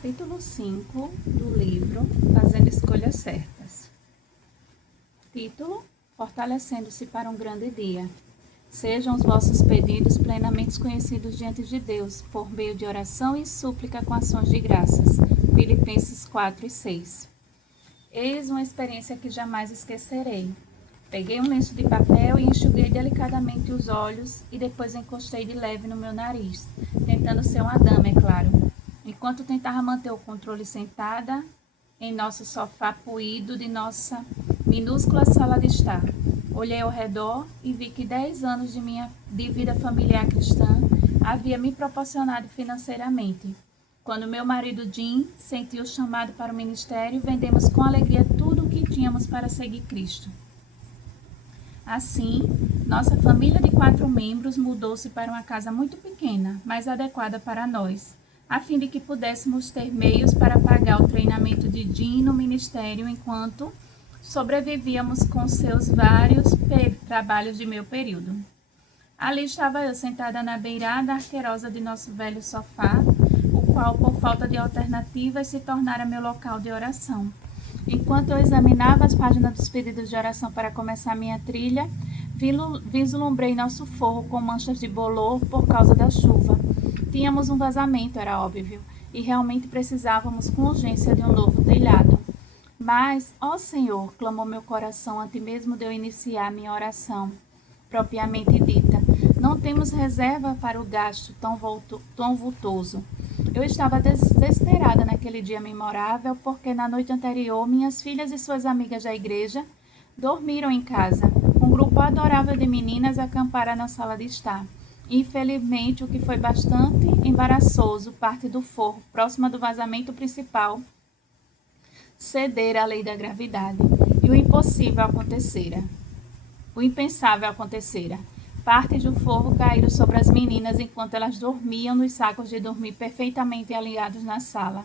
Capítulo 5 do livro Fazendo Escolhas Certas. Título: Fortalecendo-se para um grande dia. Sejam os vossos pedidos plenamente conhecidos diante de Deus, por meio de oração e súplica com ações de graças. Filipenses 4 e 6. Eis uma experiência que jamais esquecerei. Peguei um lenço de papel e enxuguei delicadamente os olhos e depois encostei de leve no meu nariz, tentando ser uma dama, é claro. Enquanto tentava manter o controle sentada em nosso sofá puído de nossa minúscula sala de estar. Olhei ao redor e vi que 10 anos de vida familiar cristã havia me proporcionado financeiramente. Quando meu marido Jim sentiu o chamado para o ministério, vendemos com alegria tudo o que tínhamos para seguir Cristo. Assim, nossa família de 4 membros mudou-se para uma casa muito pequena, mas adequada para nós, a fim de que pudéssemos ter meios para pagar o treinamento de Jim no ministério enquanto sobrevivíamos com seus vários trabalhos de meu período. Ali estava eu sentada na beirada arquerosa de nosso velho sofá, o qual, por falta de alternativas, se tornara meu local de oração. Enquanto eu examinava as páginas dos pedidos de oração para começar minha trilha, vislumbrei nosso forro com manchas de bolor por causa da chuva. Tínhamos um vazamento, era óbvio, e realmente precisávamos com urgência de um novo telhado. Mas, ó Senhor, clamou meu coração antes mesmo de eu iniciar minha oração propriamente dita, não temos reserva para o gasto tão vultoso. Eu estava desesperada naquele dia memorável, porque na noite anterior minhas filhas e suas amigas da igreja dormiram em casa. Um grupo adorável de meninas acampara na sala de estar. Infelizmente, o que foi bastante embaraçoso, parte do forro, próxima do vazamento principal, cedera à lei da gravidade, e o impensável acontecera. Parte do forro caíram sobre as meninas enquanto elas dormiam nos sacos de dormir perfeitamente alinhados na sala.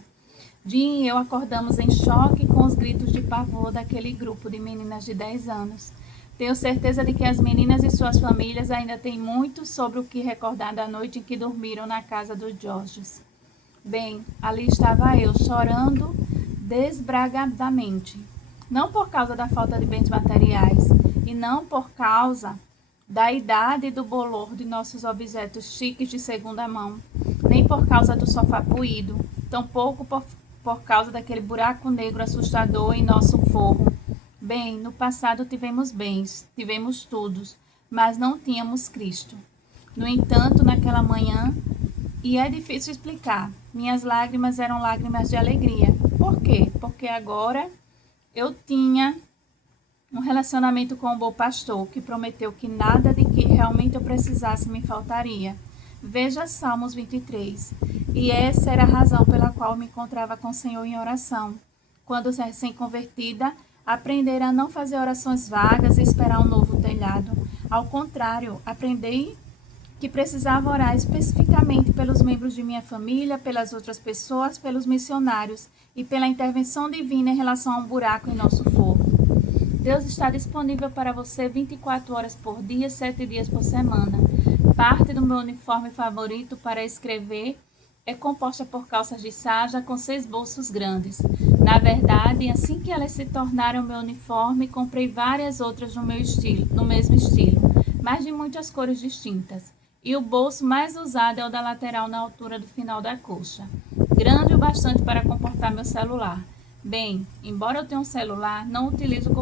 Jim e eu acordamos em choque com os gritos de pavor daquele grupo de meninas de 10 anos. Tenho certeza de que as meninas e suas famílias ainda têm muito sobre o que recordar da noite em que dormiram na casa dos Georges. Bem, ali estava eu, chorando desbragadamente. Não por causa da falta de bens materiais, e não por causa da idade e do bolor de nossos objetos chiques de segunda mão, nem por causa do sofá puído, tampouco por causa daquele buraco negro assustador em nosso forro. Bem, no passado tivemos bens, tivemos tudo, mas não tínhamos Cristo. No entanto, naquela manhã, e é difícil explicar, minhas lágrimas eram lágrimas de alegria. Por quê? Porque agora eu tinha um relacionamento com o bom pastor, que prometeu que nada de que realmente eu precisasse me faltaria. Veja Salmos 23. E essa era a razão pela qual me encontrava com o Senhor em oração. Quando recém-convertida, aprender a não fazer orações vagas e esperar um novo telhado. Ao contrário, aprendi que precisava orar especificamente pelos membros de minha família, pelas outras pessoas, pelos missionários e pela intervenção divina em relação a um buraco em nosso forro. Deus está disponível para você 24 horas por dia, 7 dias por semana. Parte do meu uniforme favorito para escrever é composta por calças de sarja com 6 bolsos grandes. Na verdade, assim que elas se tornaram meu uniforme, comprei várias outras no mesmo estilo, mas de muitas cores distintas. E o bolso mais usado é o da lateral na altura do final da coxa. Grande o bastante para comportar meu celular. Bem, embora eu tenha um celular, não utilizo com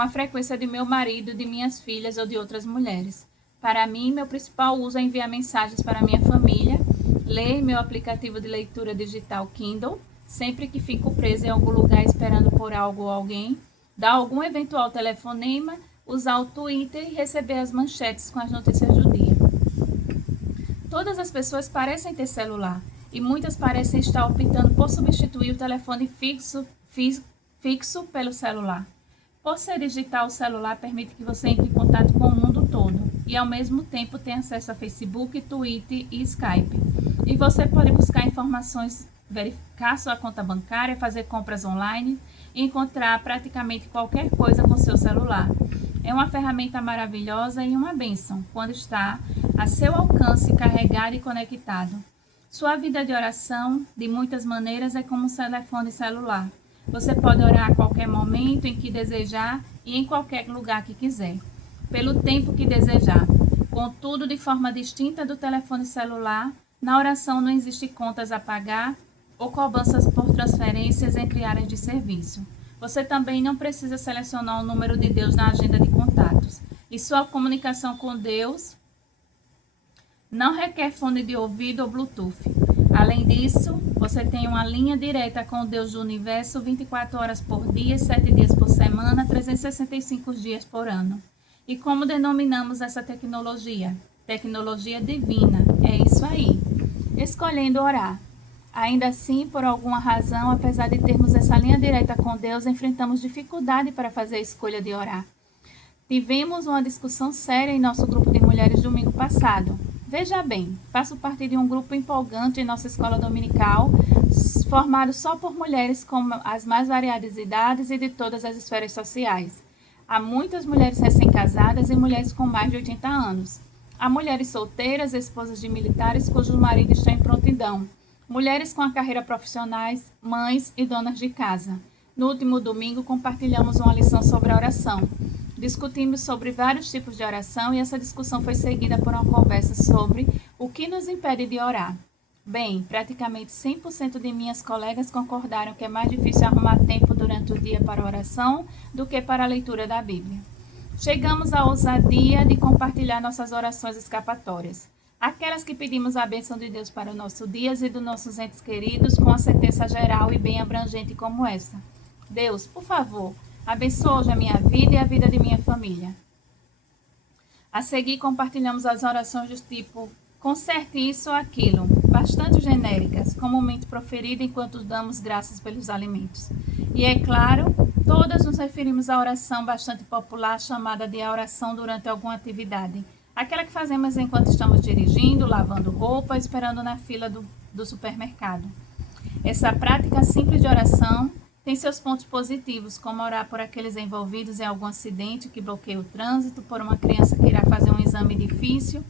a frequência de meu marido, de minhas filhas ou de outras mulheres. Para mim, meu principal uso é enviar mensagens para minha família, ler meu aplicativo de leitura digital Kindle, sempre que fico presa em algum lugar esperando por algo ou alguém, dar algum eventual telefonema, usar o Twitter e receber as manchetes com as notícias do dia. Todas as pessoas parecem ter celular, e muitas parecem estar optando por substituir o telefone fixo pelo celular. Por ser digital, o celular permite que você entre em contato com o mundo todo e, ao mesmo tempo, tem acesso a Facebook, Twitter e Skype. E você pode buscar informações, verificar sua conta bancária, fazer compras online e encontrar praticamente qualquer coisa com seu celular. É uma ferramenta maravilhosa e uma bênção quando está a seu alcance, carregado e conectado. Sua vida de oração, de muitas maneiras, é como um telefone celular. Você pode orar a qualquer momento em que desejar e em qualquer lugar que quiser, pelo tempo que desejar. Contudo, de forma distinta do telefone celular, na oração não existe contas a pagar ou cobranças por transferências entre áreas de serviço. Você também não precisa selecionar o número de Deus na agenda de contatos. E sua comunicação com Deus não requer fone de ouvido ou Bluetooth. Além disso, você tem uma linha direta com o Deus do Universo 24 horas por dia, 7 dias por semana, 365 dias por ano. E como denominamos essa tecnologia? Tecnologia divina. É isso aí. Escolhendo orar. Ainda assim, por alguma razão, apesar de termos essa linha direta com Deus, enfrentamos dificuldade para fazer a escolha de orar. Tivemos uma discussão séria em nosso grupo de mulheres domingo passado. Veja bem, faço parte de um grupo empolgante em nossa escola dominical, formado só por mulheres com as mais variadas idades e de todas as esferas sociais. Há muitas mulheres recém-casadas e mulheres com mais de 80 anos. Há mulheres solteiras, esposas de militares cujos maridos estão em prontidão. Mulheres com a carreira profissionais, mães e donas de casa. No último domingo, compartilhamos uma lição sobre a oração. Discutimos sobre vários tipos de oração e essa discussão foi seguida por uma conversa sobre o que nos impede de orar. Bem, praticamente 100% de minhas colegas concordaram que é mais difícil arrumar tempo durante o dia para a oração do que para a leitura da Bíblia. Chegamos à ousadia de compartilhar nossas orações escapatórias. Aquelas que pedimos a bênção de Deus para o nosso dia e dos nossos entes queridos com a sentença geral e bem abrangente como essa. Deus, por favor, abençoa hoje a minha vida e a vida de minha família. A seguir, compartilhamos as orações do tipo, conserte isso ou aquilo, bastante genéricas, comumente proferidas enquanto damos graças pelos alimentos. E é claro, todas nos referimos à oração bastante popular chamada de oração durante alguma atividade. Aquela que fazemos enquanto estamos dirigindo, lavando roupa, esperando na fila do supermercado. Essa prática simples de oração tem seus pontos positivos, como orar por aqueles envolvidos em algum acidente que bloqueia o trânsito, por uma criança que irá fazer um exame difícil,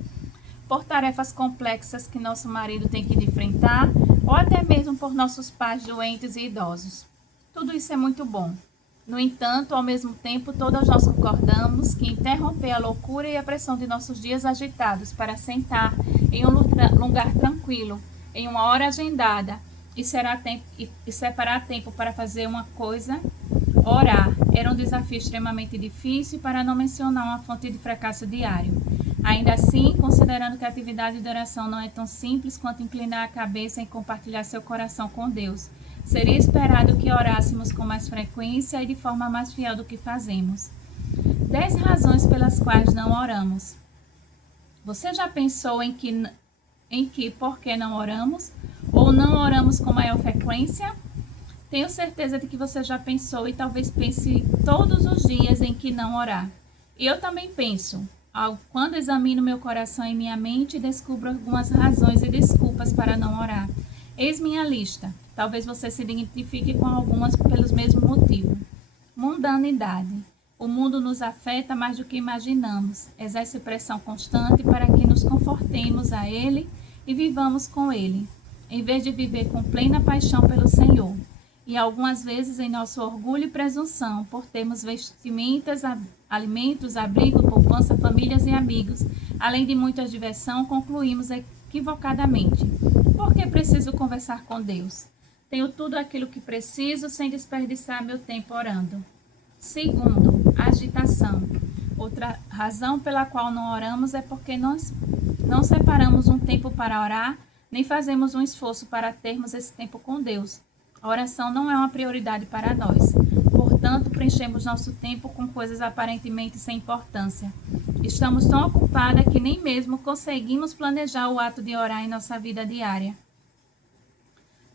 por tarefas complexas que nosso marido tem que enfrentar, ou até mesmo por nossos pais doentes e idosos. Tudo isso é muito bom. No entanto, ao mesmo tempo, todas nós concordamos que interromper a loucura e a pressão de nossos dias agitados para sentar em um lugar tranquilo, em uma hora agendada, e separar tempo para fazer uma coisa, orar, era um desafio extremamente difícil, para não mencionar uma fonte de fracasso diário. Ainda assim, considerando que a atividade de oração não é tão simples quanto inclinar a cabeça e compartilhar seu coração com Deus, seria esperado que orássemos com mais frequência e de forma mais fiel do que fazemos. 10 razões pelas quais não oramos. Você já pensou em que por que não oramos? Ou não oramos com maior frequência? Tenho certeza de que você já pensou e talvez pense todos os dias em que não orar. E eu também penso. Quando examino meu coração e minha mente, descubro algumas razões e desculpas para não orar. Eis minha lista. Talvez você se identifique com algumas pelos mesmos motivos. Mundanidade. O mundo nos afeta mais do que imaginamos. Exerce pressão constante para que nos confortemos a Ele e vivamos com Ele, em vez de viver com plena paixão pelo Senhor. E algumas vezes em nosso orgulho e presunção, por termos vestimentas, alimentos, abrigo, poupança, famílias e amigos, além de muita diversão, concluímos equivocadamente. Por que preciso conversar com Deus? Tenho tudo aquilo que preciso sem desperdiçar meu tempo orando. Segundo, agitação. Outra razão pela qual não oramos é porque nós não separamos um tempo para orar, nem fazemos um esforço para termos esse tempo com Deus. A oração não é uma prioridade para nós. Portanto, preenchemos nosso tempo com coisas aparentemente sem importância. Estamos tão ocupadas que nem mesmo conseguimos planejar o ato de orar em nossa vida diária.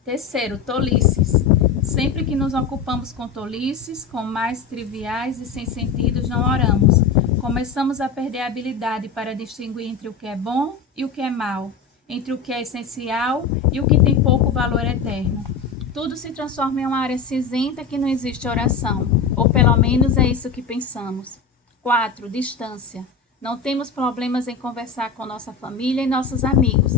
Terceiro, tolices. Sempre que nos ocupamos com tolices, com mais triviais e sem sentidos, não oramos. Começamos a perder a habilidade para distinguir entre o que é bom e o que é mal, entre o que é essencial e o que tem pouco valor eterno. Tudo se transforma em uma área cinzenta que não existe oração, ou pelo menos é isso que pensamos. 4. Distância. Não temos problemas em conversar com nossa família e nossos amigos.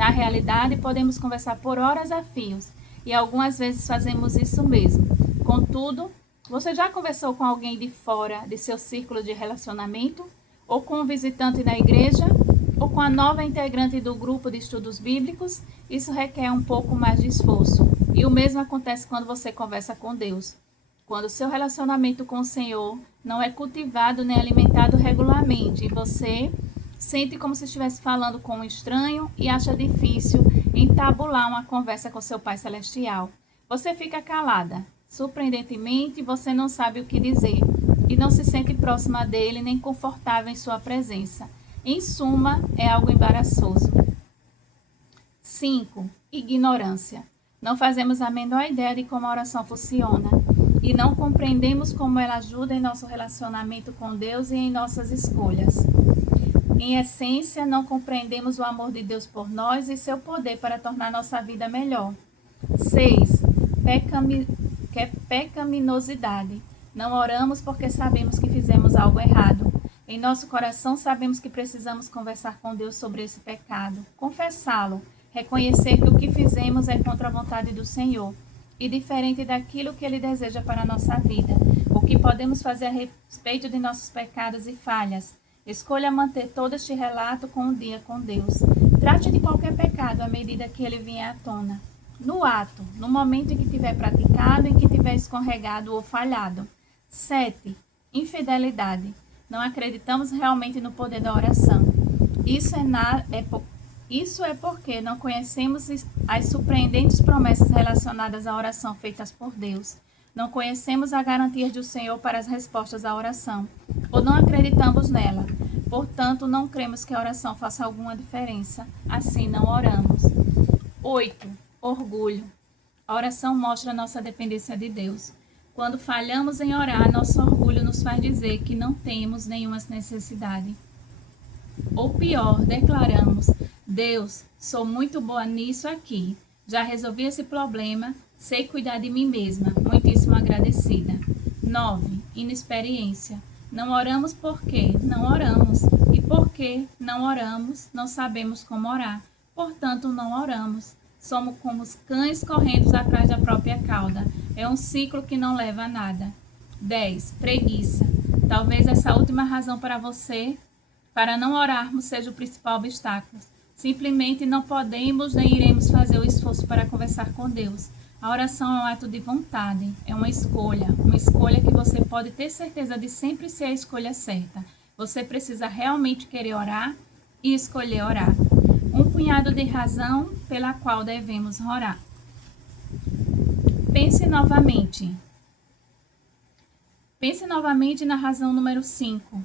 Na realidade, podemos conversar por horas a fios e algumas vezes fazemos isso mesmo. Contudo, você já conversou com alguém de fora de seu círculo de relacionamento? Ou com um visitante da igreja? Ou com a nova integrante do grupo de estudos bíblicos? Isso requer um pouco mais de esforço. E o mesmo acontece quando você conversa com Deus. Quando seu relacionamento com o Senhor não é cultivado nem alimentado regularmente, e você sente como se estivesse falando com um estranho e acha difícil entabular uma conversa com seu Pai Celestial. Você fica calada. Surpreendentemente, você não sabe o que dizer e não se sente próxima dele nem confortável em sua presença. Em suma, é algo embaraçoso. 5. Ignorância. Não fazemos a menor ideia de como a oração funciona e não compreendemos como ela ajuda em nosso relacionamento com Deus e em nossas escolhas. Em essência, não compreendemos o amor de Deus por nós e seu poder para tornar nossa vida melhor. 6. Pecaminosidade. Não oramos porque sabemos que fizemos algo errado. Em nosso coração sabemos que precisamos conversar com Deus sobre esse pecado, confessá-lo, reconhecer que o que fizemos é contra a vontade do Senhor e diferente daquilo que Ele deseja para a nossa vida. O que podemos fazer a respeito de nossos pecados e falhas? Escolha manter todo este relato com um dia com Deus. Trate de qualquer pecado à medida que ele vier à tona. No ato, no momento em que tiver praticado, em que tiver escorregado ou falhado. 7. Infidelidade. Não acreditamos realmente no poder da oração. Isso é porque não conhecemos as surpreendentes promessas relacionadas à oração feitas por Deus. Não conhecemos a garantia do Senhor para as respostas à oração, ou não acreditamos nela. Portanto, não cremos que a oração faça alguma diferença. Assim, não oramos. 8. Orgulho. A oração mostra nossa dependência de Deus. Quando falhamos em orar, nosso orgulho nos faz dizer que não temos nenhuma necessidade. Ou pior, declaramos: Deus, sou muito boa nisso aqui. Já resolvi esse problema, sei cuidar de mim mesma. Muitíssimo agradecida. 9. Inexperiência. Não oramos porque não oramos. E porque não oramos, não sabemos como orar. Portanto, não oramos. Somos como os cães correndo atrás da própria cauda. É um ciclo que não leva a nada. 10. Preguiça. Talvez essa última razão para não orarmos seja o principal obstáculo. Simplesmente não podemos nem iremos fazer o esforço para conversar com Deus. A oração é um ato de vontade, é uma escolha que você pode ter certeza de sempre ser a escolha certa. Você precisa realmente querer orar e escolher orar. Um punhado de razão pela qual devemos orar. Pense novamente na razão número 5.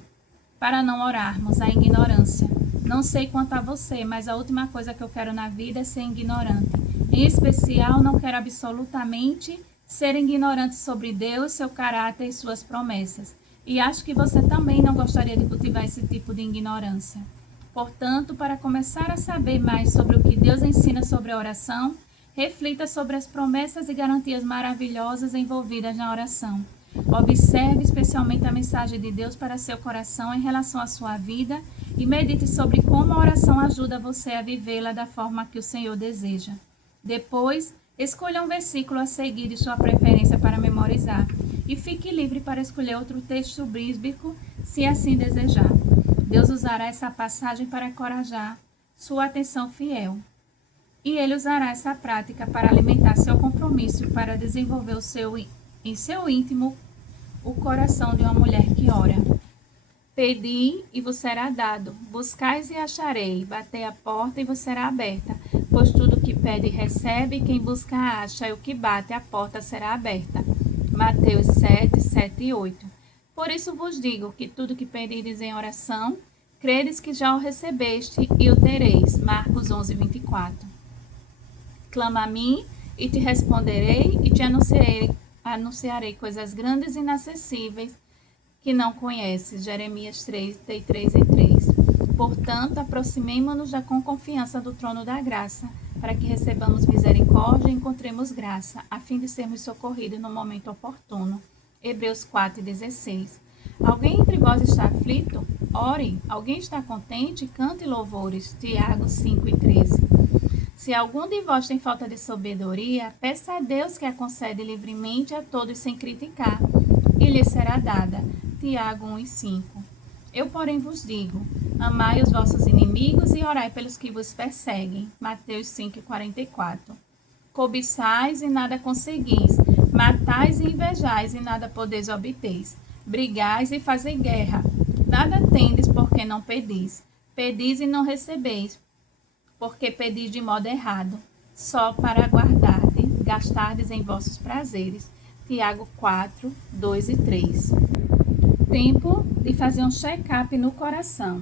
Para não orarmos, a ignorância. Não sei quanto a você, mas a última coisa que eu quero na vida é ser ignorante. Em especial, não quero absolutamente ser ignorante sobre Deus, seu caráter e suas promessas. E acho que você também não gostaria de cultivar esse tipo de ignorância. Portanto, para começar a saber mais sobre o que Deus ensina sobre a oração, reflita sobre as promessas e garantias maravilhosas envolvidas na oração. Observe especialmente a mensagem de Deus para seu coração em relação à sua vida e medite sobre como a oração ajuda você a vivê-la da forma que o Senhor deseja. Depois, escolha um versículo a seguir de sua preferência para memorizar e fique livre para escolher outro texto bíblico se assim desejar. Deus usará essa passagem para encorajar sua atenção fiel. E Ele usará essa prática para alimentar seu compromisso e para desenvolver em seu íntimo o coração de uma mulher que ora. Pedi e vos será dado, buscais e acharei, batei a porta e vos será aberta. Pois tudo que pede recebe, quem busca acha, e o que bate a porta será aberta. Mateus 7, 7 e 8. Por isso vos digo que tudo que pedides em oração, credes que já o recebeste e o tereis. Marcos 11, 24. Clama a mim e te responderei e te anunciarei coisas grandes e inacessíveis que não conheces. Jeremias 3, 3 e 3. Portanto, aproximemo-nos com confiança do trono da graça, para que recebamos misericórdia e encontremos graça, a fim de sermos socorridos no momento oportuno. Hebreus 4, 16. Alguém entre vós está aflito? Ore. Alguém está contente? Cante louvores. Tiago 5 e 13. Se algum de vós tem falta de sabedoria, peça a Deus que a concede livremente a todos sem criticar, e lhe será dada. Tiago 1:5. Eu, porém, vos digo, amai os vossos inimigos e orai pelos que vos perseguem. Mateus 5:44. Cobiçais e nada conseguis, matais e invejais e nada podeis obteis. Brigais e fazei guerra, nada tendes porque não pedis. Pedis e não recebeis, porque pedis de modo errado, só para gastardes em vossos prazeres. Tiago 4:2 e 3. Tempo de fazer um check-up no coração.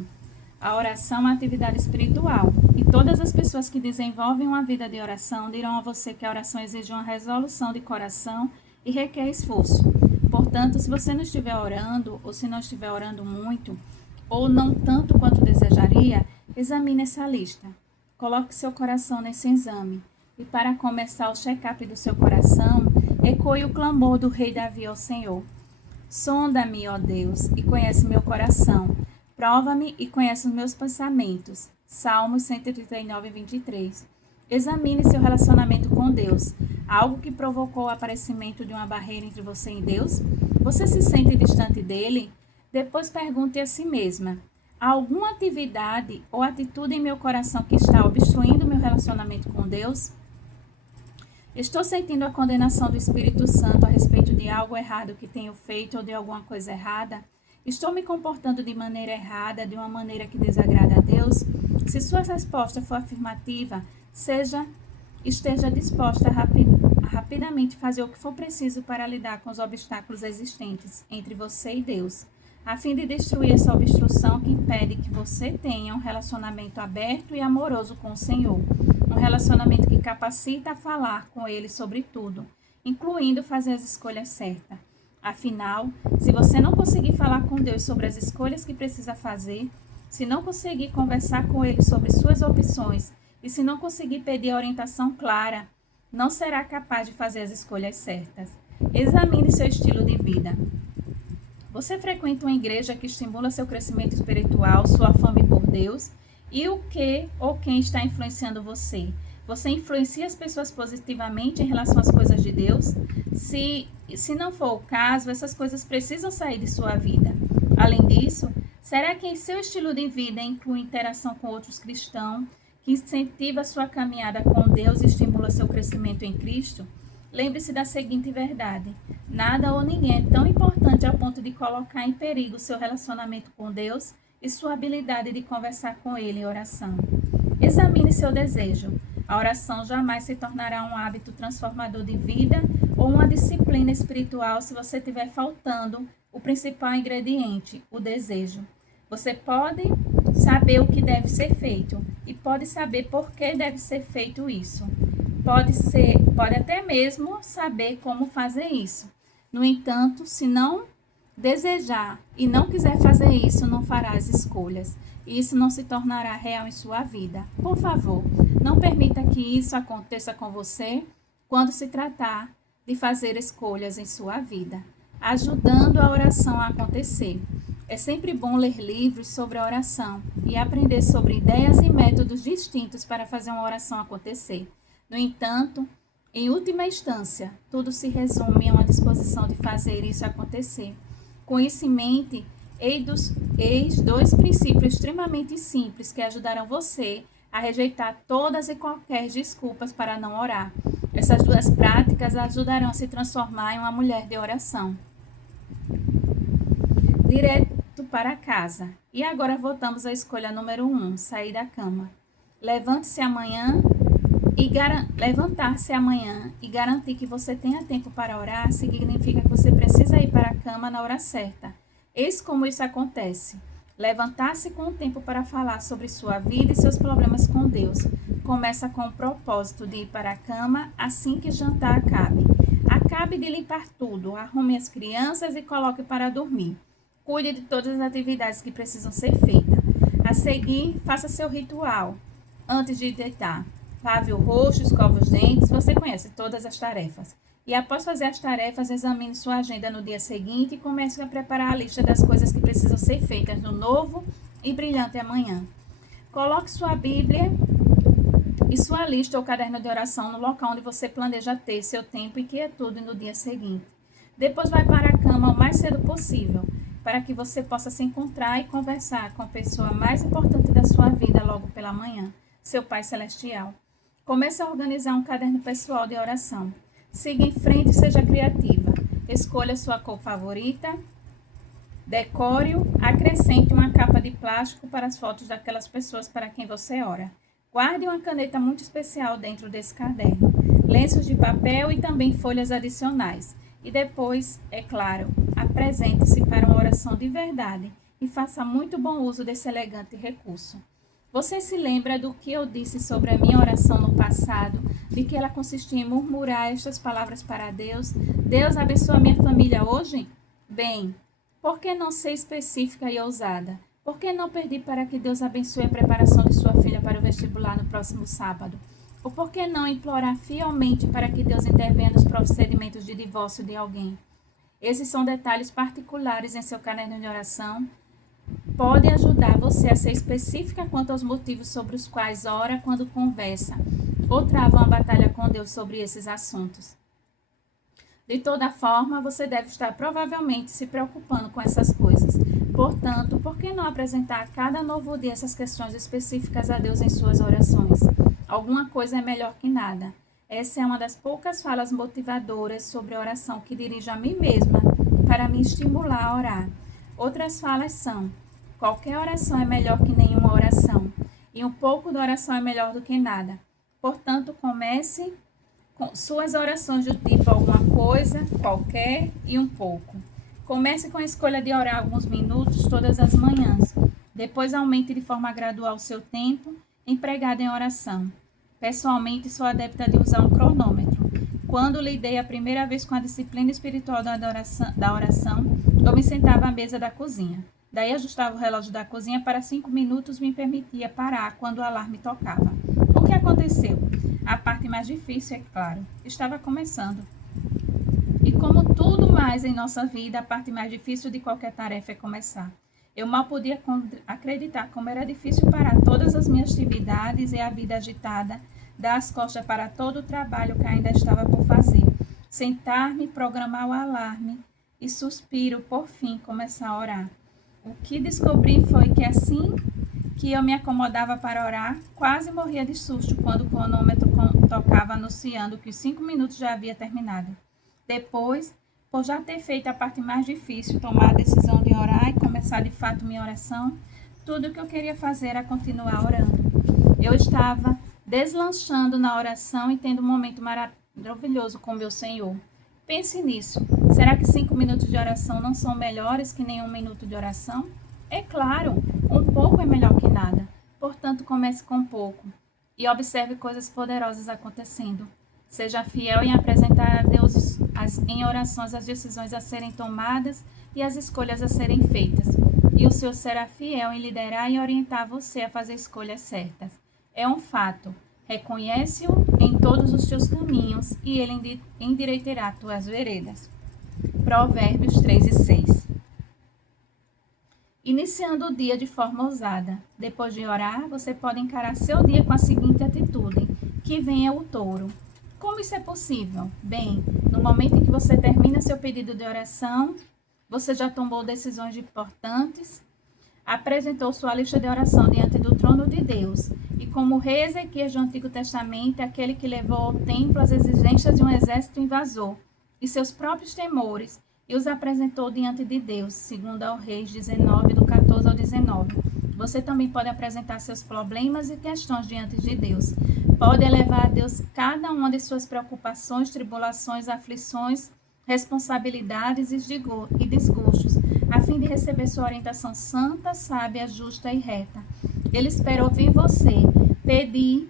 A oração é uma atividade espiritual, e todas as pessoas que desenvolvem uma vida de oração dirão a você que a oração exige uma resolução de coração e requer esforço. Portanto, se você não estiver orando, ou se não estiver orando muito, ou não tanto quanto desejaria, examine essa lista. Coloque seu coração nesse exame. E para começar o check-up do seu coração, ecoe o clamor do rei Davi ao Senhor. Sonda-me, ó Deus, e conhece meu coração. Prova-me e conhece os meus pensamentos. Salmos 139:23. Examine seu relacionamento com Deus. Algo que provocou o aparecimento de uma barreira entre você e Deus? Você se sente distante dele? Depois pergunte a si mesma: há alguma atividade ou atitude em meu coração que está obstruindo meu relacionamento com Deus? Estou sentindo a condenação do Espírito Santo a respeito de algo errado que tenho feito ou de alguma coisa errada? Estou me comportando de maneira errada, de uma maneira que desagrada a Deus? Se sua resposta for afirmativa, esteja disposta a rapidamente fazer o que for preciso para lidar com os obstáculos existentes entre você e Deus, a fim de destruir essa obstrução que impede que você tenha um relacionamento aberto e amoroso com o Senhor. Um relacionamento que capacita a falar com Ele sobre tudo, incluindo fazer as escolhas certas. Afinal, se você não conseguir falar com Deus sobre as escolhas que precisa fazer, se não conseguir conversar com Ele sobre suas opções e se não conseguir pedir a orientação clara, não será capaz de fazer as escolhas certas. Examine seu estilo de vida. Você frequenta uma igreja que estimula seu crescimento espiritual, sua fome por Deus? E o que ou quem está influenciando você? Você influencia as pessoas positivamente em relação às coisas de Deus? Se não for o caso, essas coisas precisam sair de sua vida. Além disso, será que em seu estilo de vida inclui interação com outros cristãos, que incentiva a sua caminhada com Deus e estimula seu crescimento em Cristo? Lembre-se da seguinte verdade: nada ou ninguém é tão importante ao ponto de colocar em perigo seu relacionamento com Deus e sua habilidade de conversar com Ele em oração. Examine seu desejo. A oração jamais se tornará um hábito transformador de vida ou uma disciplina espiritual se você estiver faltando o principal ingrediente, o desejo. Você pode saber o que deve ser feito e pode saber por que deve ser feito isso. Pode até mesmo saber como fazer isso. No entanto, se não desejar e não quiser fazer isso, não fará as escolhas. E isso não se tornará real em sua vida. Por favor, não permita que isso aconteça com você quando se tratar de fazer escolhas em sua vida, ajudando a oração a acontecer. É sempre bom ler livros sobre a oração e aprender sobre ideias e métodos distintos para fazer uma oração acontecer. No entanto, em última instância, tudo se resume a uma disposição de fazer isso acontecer. Com isso em mente, eis dois princípios extremamente simples que ajudarão você a rejeitar todas e qualquer desculpas para não orar. Essas duas práticas ajudarão a se transformar em uma mulher de oração. Direto para casa. E agora voltamos à escolha número 1, sair da cama. Levantar-se amanhã e garantir que você tenha tempo para orar significa que você precisa ir para a cama na hora certa. Eis como isso acontece. Levantar-se com o tempo para falar sobre sua vida e seus problemas com Deus. Começa com o propósito de ir para a cama assim que jantar acabe. Acabe de limpar tudo, arrume as crianças e coloque para dormir. Cuide de todas as atividades que precisam ser feitas. A seguir, faça seu ritual antes de deitar. Lave o rosto, escova os dentes, você conhece todas as tarefas. E após fazer as tarefas, examine sua agenda no dia seguinte e comece a preparar a lista das coisas que precisam ser feitas no novo e brilhante amanhã. Coloque sua Bíblia e sua lista ou caderno de oração no local onde você planeja ter seu tempo e quietude no dia seguinte. Depois vai para a cama o mais cedo possível, para que você possa se encontrar e conversar com a pessoa mais importante da sua vida logo pela manhã, seu Pai Celestial. Comece a organizar um caderno pessoal de oração. Siga em frente e seja criativa. Escolha sua cor favorita, decore-o, acrescente uma capa de plástico para as fotos daquelas pessoas para quem você ora. Guarde uma caneta muito especial dentro desse caderno, lenços de papel e também folhas adicionais. E depois, é claro, apresente-se para uma oração de verdade e faça muito bom uso desse elegante recurso. Você se lembra do que eu disse sobre a minha oração no passado, de que ela consistia em murmurar estas palavras para Deus? Deus abençoa a minha família hoje? Bem, por que não ser específica e ousada? Por que não pedir para que Deus abençoe a preparação de sua filha para o vestibular no próximo sábado? Ou por que não implorar fielmente para que Deus intervenha nos procedimentos de divórcio de alguém? Esses são detalhes particulares em seu caderno de oração. Pode ajudar você a ser específica quanto aos motivos sobre os quais ora quando conversa ou trava uma batalha com Deus sobre esses assuntos. De toda forma, você deve estar provavelmente se preocupando com essas coisas. Portanto, por que não apresentar a cada novo dia essas questões específicas a Deus em suas orações? Alguma coisa é melhor que nada. Essa é uma das poucas falas motivadoras sobre oração que dirijo a mim mesma para me estimular a orar. Outras falas são: qualquer oração é melhor que nenhuma oração, e um pouco de oração é melhor do que nada. Portanto, comece com suas orações do tipo alguma coisa, qualquer e um pouco. Comece com a escolha de orar alguns minutos todas as manhãs. Depois aumente de forma gradual o seu tempo empregado em oração. Pessoalmente, sou adepta de usar um cronômetro. Quando lidei a primeira vez com a disciplina espiritual da oração, eu me sentava à mesa da cozinha. Daí ajustava o relógio da cozinha para 5 minutos, me permitia parar quando o alarme tocava. O que aconteceu? A parte mais difícil, é claro, estava começando. E como tudo mais em nossa vida, a parte mais difícil de qualquer tarefa é começar. Eu mal podia acreditar como era difícil parar todas as minhas atividades e a vida agitada, dar as costas para todo o trabalho que ainda estava por fazer, sentar-me, programar o alarme e suspiro, por fim, começar a orar. O que descobri foi que assim que eu me acomodava para orar, quase morria de susto quando o cronômetro tocava anunciando que os 5 minutos já havia terminado. Depois, por já ter feito a parte mais difícil, tomar a decisão de orar e começar de fato minha oração, tudo o que eu queria fazer era continuar orando. Eu estava deslanchando na oração e tendo um momento maravilhoso com meu Senhor. Pense nisso. Será que 5 minutos de oração não são melhores que nenhum minuto de oração? É claro, um pouco é melhor que nada. Portanto, comece com pouco e observe coisas poderosas acontecendo. Seja fiel em apresentar a Deus em orações as decisões a serem tomadas e as escolhas a serem feitas. E o Senhor será fiel em liderar e orientar você a fazer escolhas certas. É um fato. Reconhece-o em todos os teus caminhos e ele endireitará tuas veredas. Provérbios 3 e 6. Iniciando o dia de forma ousada. Depois de orar, você pode encarar seu dia com a seguinte atitude: que venha o touro. Como isso é possível? Bem, no momento em que você termina seu pedido de oração, você já tomou decisões importantes, apresentou sua lista de oração diante do trono de Deus, e como o rei Ezequias do Antigo Testamento, aquele que levou ao templo as exigências de um exército invasor e seus próprios temores, e os apresentou diante de Deus, segundo ao Reis 19, do 14 ao 19. Você também pode apresentar seus problemas e questões diante de Deus. Pode elevar a Deus cada uma de suas preocupações, tribulações, aflições, responsabilidades e desgostos, a fim de receber sua orientação santa, sábia, justa e reta. Ele espera ouvir você pedir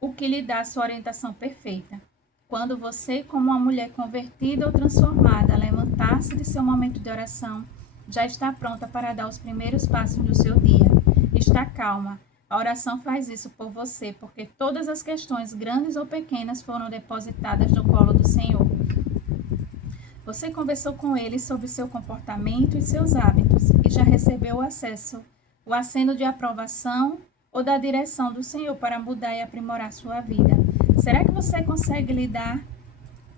o que lhe dá sua orientação perfeita. Quando você, como uma mulher convertida ou transformada, levantar-se de seu momento de oração, já está pronta para dar os primeiros passos do seu dia. Está calma. A oração faz isso por você, porque todas as questões, grandes ou pequenas, foram depositadas no colo do Senhor. Você conversou com ele sobre seu comportamento e seus hábitos, e já recebeu o aceno de aprovação ou da direção do Senhor para mudar e aprimorar sua vida? Será que você consegue lidar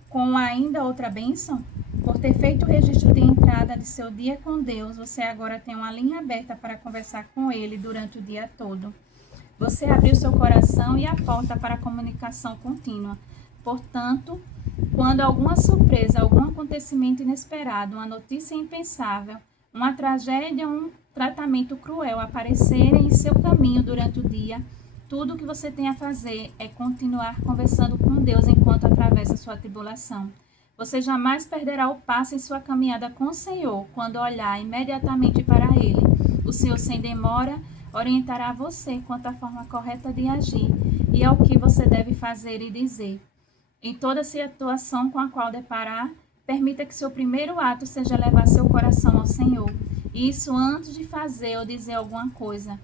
com ainda outra bênção? Por ter feito o registro de entrada de seu dia com Deus, você agora tem uma linha aberta para conversar com Ele durante o dia todo. Você abriu seu coração e a porta para a comunicação contínua. Portanto, quando alguma surpresa, algum acontecimento inesperado, uma notícia impensável, uma tragédia, um tratamento cruel aparecerem em seu caminho durante o dia, tudo o que você tem a fazer é continuar conversando com Deus enquanto atravessa sua tribulação. Você jamais perderá o passo em sua caminhada com o Senhor quando olhar imediatamente para Ele. O Senhor, sem demora, orientará você quanto à forma correta de agir e ao que você deve fazer e dizer. Em toda situação com a qual deparar, permita que seu primeiro ato seja levar seu coração ao Senhor. E isso antes de fazer ou dizer alguma coisa.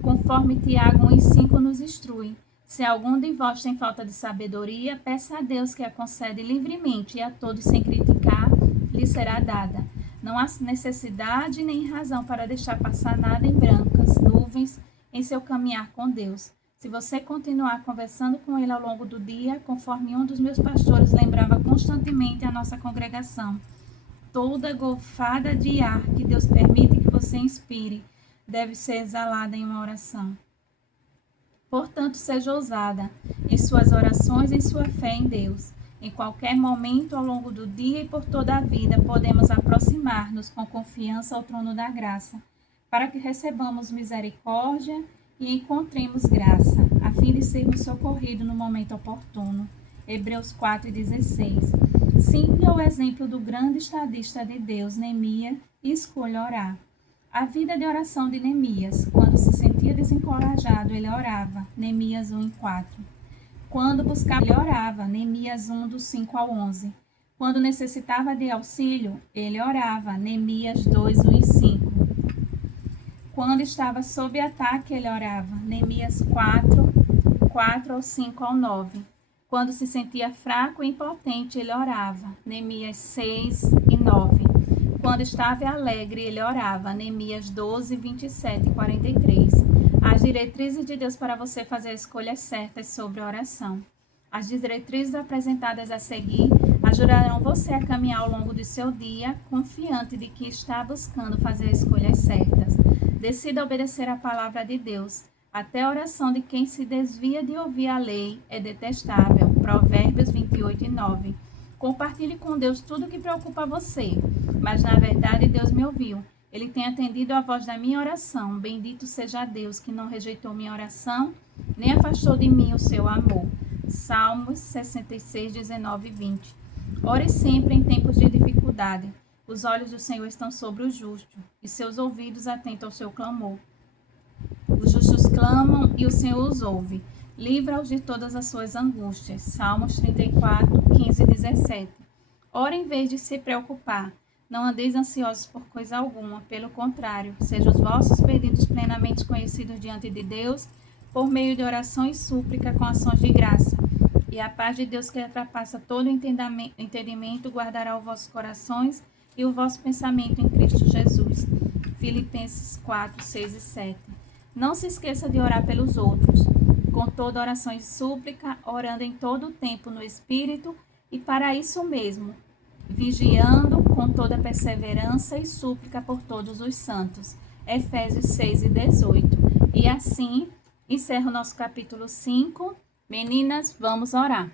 Conforme Tiago 1,5 nos instrui. Se algum de vós tem falta de sabedoria, peça a Deus que a concede livremente e a todos sem criticar, lhe será dada. Não há necessidade nem razão para deixar passar nada em brancas nuvens em seu caminhar com Deus. Se você continuar conversando com Ele ao longo do dia, conforme um dos meus pastores lembrava constantemente a nossa congregação, toda golfada de ar que Deus permite que você inspire deve ser exalada em uma oração. Portanto, seja ousada em suas orações e em sua fé em Deus. Em qualquer momento ao longo do dia e por toda a vida, podemos aproximar-nos com confiança ao trono da graça, para que recebamos misericórdia e encontremos graça, a fim de sermos socorridos no momento oportuno. Hebreus 4,16. Siga o exemplo do grande estadista de Deus, Neemias, e escolha orar. A vida de oração de Neemias. Quando se sentia desencorajado, ele orava. Neemias 1:4. Quando buscava, ele orava. Neemias 1, do 5 ao 11. Quando necessitava de auxílio, ele orava. Neemias 2, 1 e 5. Quando estava sob ataque, ele orava. Neemias 4 ao 5 ao 9. Quando se sentia fraco e impotente, ele orava. Neemias 6 e 9. Quando estava alegre, ele orava. Neemias 12, 27 e 43. As diretrizes de Deus para você fazer escolhas certas sobre a oração. As diretrizes apresentadas a seguir ajudarão você a caminhar ao longo do seu dia, confiante de que está buscando fazer escolhas certas. Decida obedecer a palavra de Deus. Até a oração de quem se desvia de ouvir a lei é detestável. Provérbios 28 e 9. Compartilhe com Deus tudo o que preocupa você. Mas, na verdade, Deus me ouviu. Ele tem atendido a voz da minha oração. Bendito seja Deus, que não rejeitou minha oração, nem afastou de mim o seu amor. Salmos 66, 19 e 20. Ore sempre em tempos de dificuldade. Os olhos do Senhor estão sobre o justo, e seus ouvidos atentos ao seu clamor. Os justos clamam, e o Senhor os ouve. Livra-os de todas as suas angústias. Salmos 34, 15 e 17. Ore em vez de se preocupar. Não andeis ansiosos por coisa alguma. Pelo contrário, sejam os vossos pedidos plenamente conhecidos diante de Deus, por meio de oração e súplica com ações de graça. E a paz de Deus, que ultrapassa todo entendimento, guardará os vossos corações e o vosso pensamento em Cristo Jesus. Filipenses 4, 6 e 7. Não se esqueça de orar pelos outros, com toda oração e súplica, orando em todo o tempo no Espírito, e para isso mesmo, vigiando com toda perseverança e súplica por todos os santos. Efésios 6 e 18. E assim, encerra o nosso capítulo 5. Meninas, vamos orar.